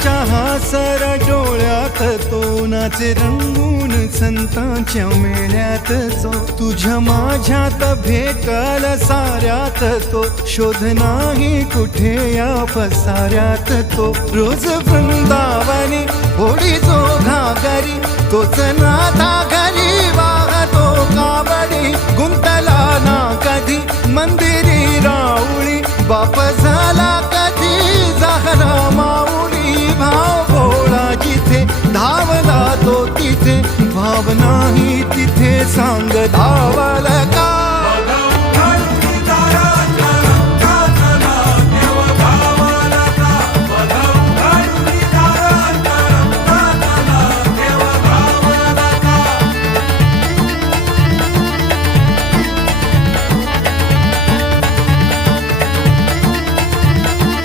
रामाच्या हासर डोळ्यात तो नाचे रंगून संतांच्या मेळ्यात जो तुझ्या माझ्यात भेटल साऱ्यात तो शोध नाही कुठे या पसाऱ्यात तो रोज वृंदावनी होडी जो घागरी तोच नाथा घरी वाहतो कावडी गुंतला ना कधी मंदिरी राऊळी बाप झाला कधी जाहरा माऊली भाव भोळा जिथे धावला तो तिथे भाव नाही तिथे सांग धावला